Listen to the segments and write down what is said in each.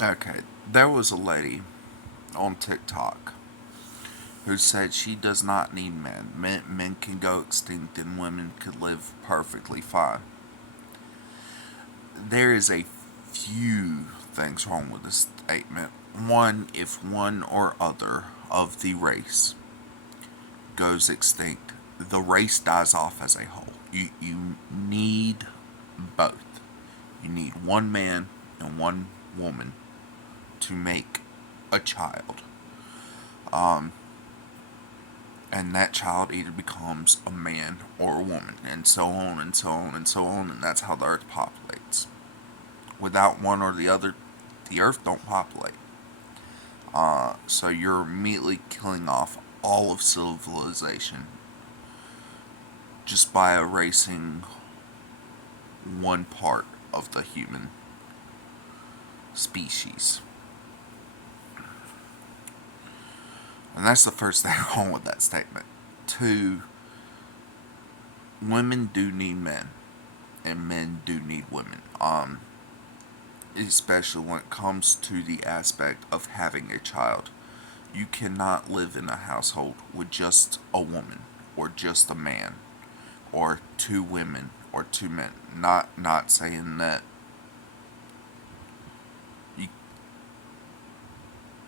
Okay, there was a lady on TikTok who said she does not need men. Men can go extinct and women could live perfectly fine. There is a few things wrong with this statement. One, if one or other of the race goes extinct, the race dies off as a whole. You need both. You need one man and one woman to make a child. Um, and that child either becomes a man or a woman, and so on and so on and so on, and that's how the earth populates. Without one or the other, the earth don't populate. So you're immediately killing off all of civilization just by erasing one part of the human species. And that's the first thing wrong with that statement. Two, women do need men, and men do need women. Especially when it comes to the aspect of having a child. You cannot live in a household with just a woman or just a man or two women or two men. Not saying that you,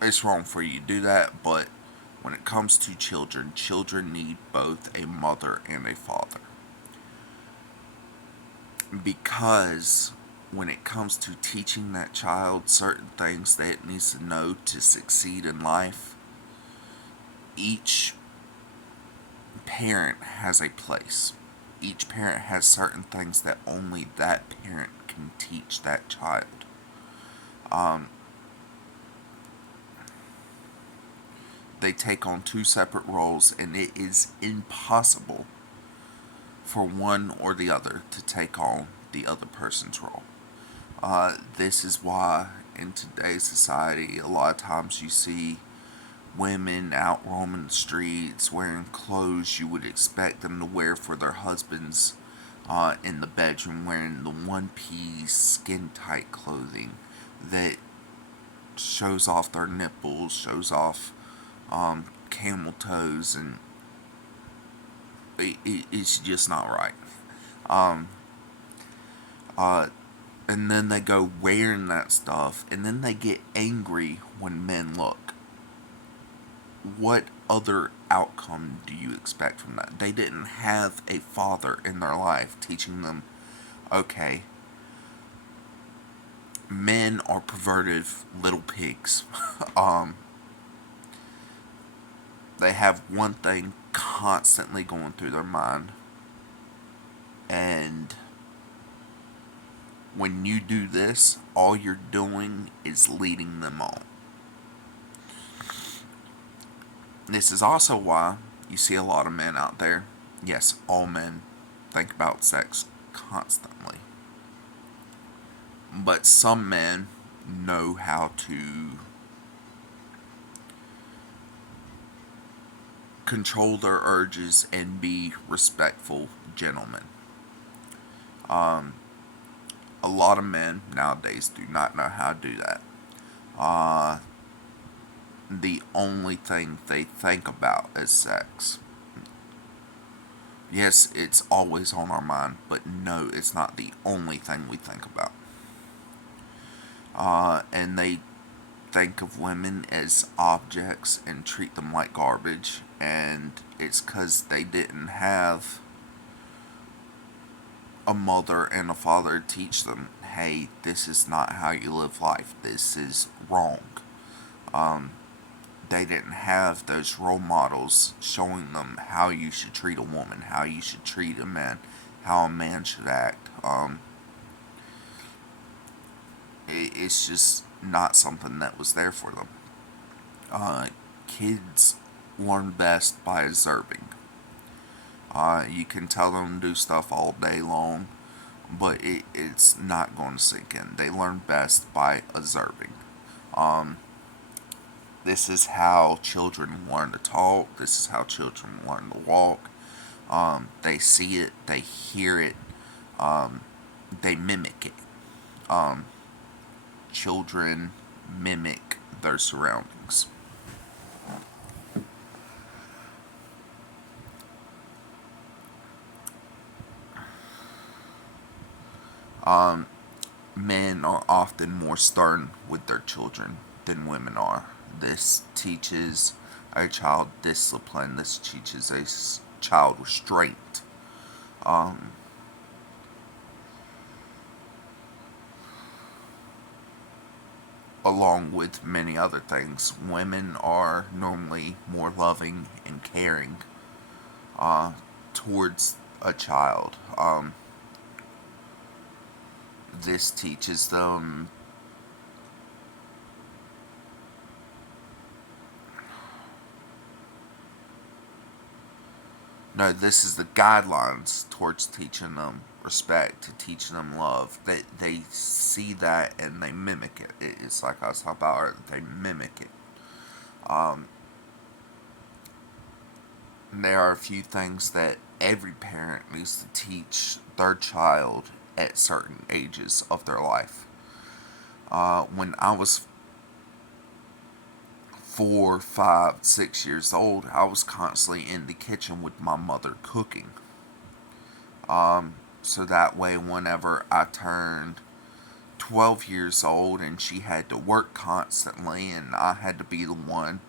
it's wrong for you to do that, but when it comes to children, children need both a mother and a father. Because when it comes to teaching that child certain things that it needs to know to succeed in life, each parent has a place. Each parent has certain things that only that parent can teach that child. Um, they take on two separate roles, and it is impossible for one or the other to take on the other person's role. This is why in today's society, a lot of times you see women out roaming the streets wearing clothes you would expect them to wear for their husbands in the bedroom, wearing the one piece, skin tight clothing that shows off their nipples, shows off camel toes, and it's just not right. Um, uh, and then they go wearing that stuff, and then they get angry when men look. What other outcome do you expect from that? They didn't have a father in their life teaching them, okay, men are perverted little pigs. um, they have one thing constantly going through their mind, and when you do this, all you're doing is leading them on. This is also why you see a lot of men out there. Yes, all men think about sex constantly. But some men know how to control their urges and be respectful gentlemen. Um, a lot of men nowadays do not know how to do that. Uh, the only thing they think about is sex. Yes, it's always on our mind, but no, it's not the only thing we think about. And they think of women as objects and treat them like garbage, and it's because they didn't have a mother and a father to teach them, hey, this is not how you live life, this is wrong. Um, they didn't have those role models showing them how you should treat a woman, how you should treat a man, how a man should act. It's just not something that was there for them. Uh, Kids learn best by observing. You can tell them to do stuff all day long, but it's not going to sink in. They learn best by observing. Um, this is how children learn to talk. This is how children learn to walk. They see it, they hear it, they mimic it. Um, Children mimic their surroundings. Men are often more stern with their children than women are. This teaches a child discipline. This teaches a child restraint. Um, Along with many other things, women are normally more loving and caring uh, towards a child. This teaches them. No, this is the guidelines towards teaching them respect, to teaching them love. They see that and they mimic it. It's like I was talking about earlier, they mimic it. Um, there are a few things that every parent needs to teach their child at certain ages of their life. When I was 4, 5, 6 years old, I was constantly in the kitchen with my mother cooking. So that way, whenever I turned 12 years old and she had to work constantly, and I had to be the one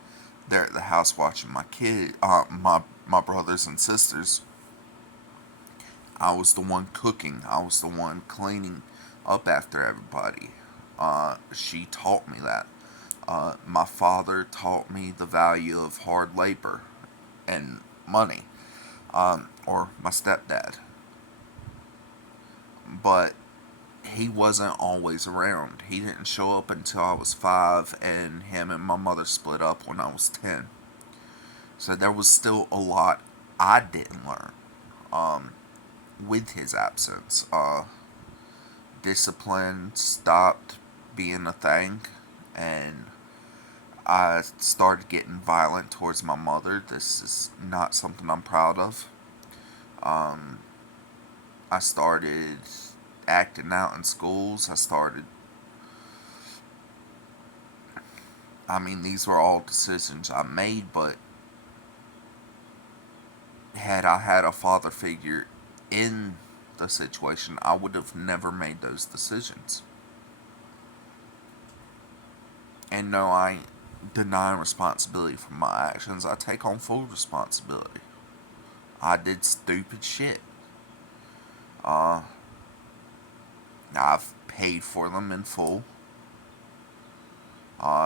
there at the house watching my brothers and sisters, I was the one cooking. I was the one cleaning up after everybody. She taught me that. My father taught me the value of hard labor and money, or my stepdad. But he wasn't always around. He didn't show up until I was 5, and him and my mother split up when I was 10. So there was still a lot I didn't learn with his absence. Discipline stopped being a thing, and I started getting violent towards my mother. This is not something I'm proud of. Um, I started acting out in schools. These were all decisions I made, but had I had a father figure in the situation, I would have never made those decisions. And no, I ain't denying responsibility for my actions. I take on full responsibility. I did stupid shit. Uh, I've paid for them in full.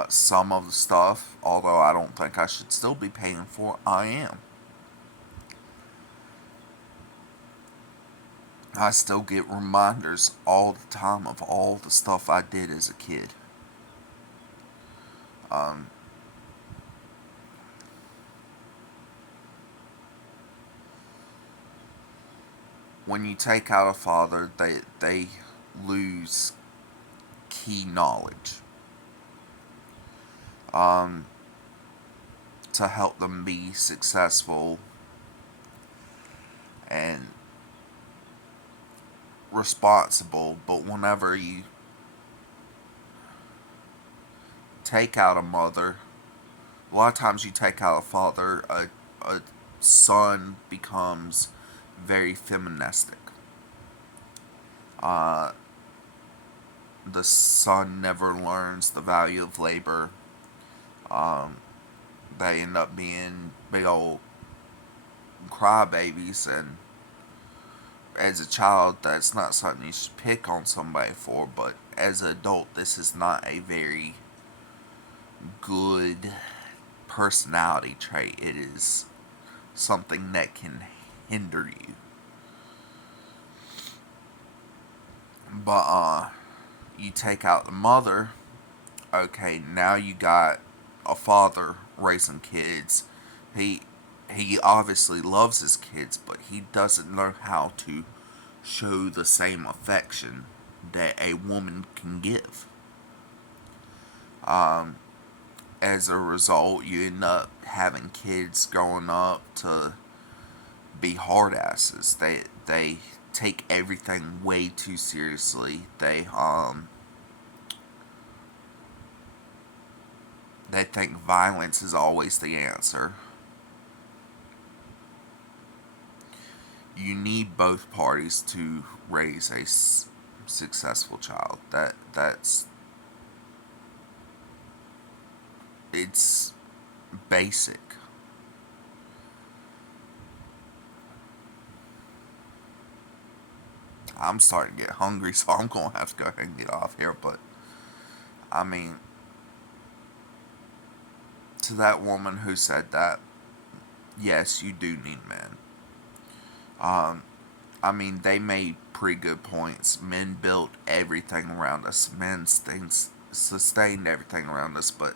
Some of the stuff, although I don't think I should still be paying for, I am. I still get reminders all the time of all the stuff I did as a kid. Um, when you take out a father, they lose key knowledge um, to help them be successful and responsible. But whenever you take out a mother, a lot of times you take out a father, a son becomes very feministic. Uh, the son never learns the value of labor. Um, they end up being big old crybabies, and as a child, that's not something you should pick on somebody for. But as an adult, this is not a very good personality trait. It is something that can hinder you. But you take out the mother, okay, now you got a father raising kids. He he obviously loves his kids, but he doesn't know how to show the same affection that a woman can give. Um, as a result, you end up having kids growing up to be hard asses. They take everything way too seriously. They think violence is always the answer. You need both parties to raise a successful child. That's it's basic. I'm starting to get hungry, so I'm gonna have to go ahead and get off here. But I mean, to that woman who said that, yes, you do need men. Um, I mean, they made pretty good points. Men built everything around us. Men things sustained everything around us, but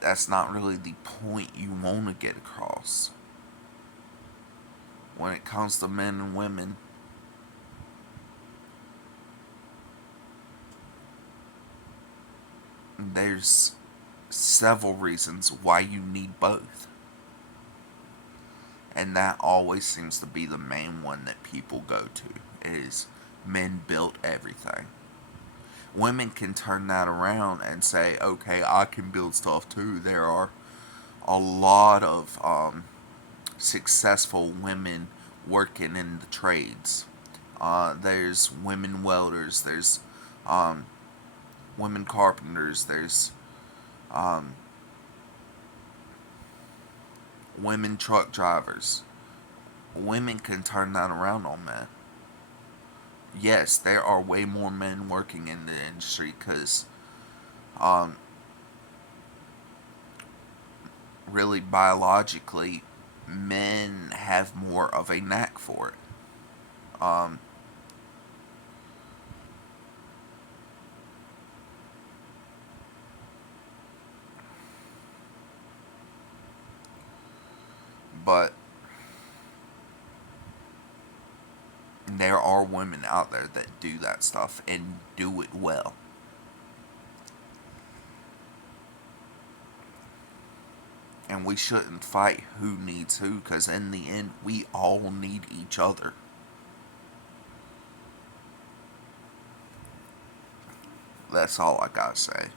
that's not really the point you want to get across. When it comes to men and women, there's several reasons why you need both. And that always seems to be the main one that people go to is men built everything. Women can turn that around and say, okay, I can build stuff too. There are a lot of successful women working in the trades. There's women welders, there's um, women carpenters, there's um, women truck drivers. Women can turn that around on men. Yes, there are way more men working in the industry because um, really biologically, men have more of a knack for it. Um, but there are women out there that do that stuff and do it well. And we shouldn't fight who needs who because in the end, we all need each other. That's all I gotta say.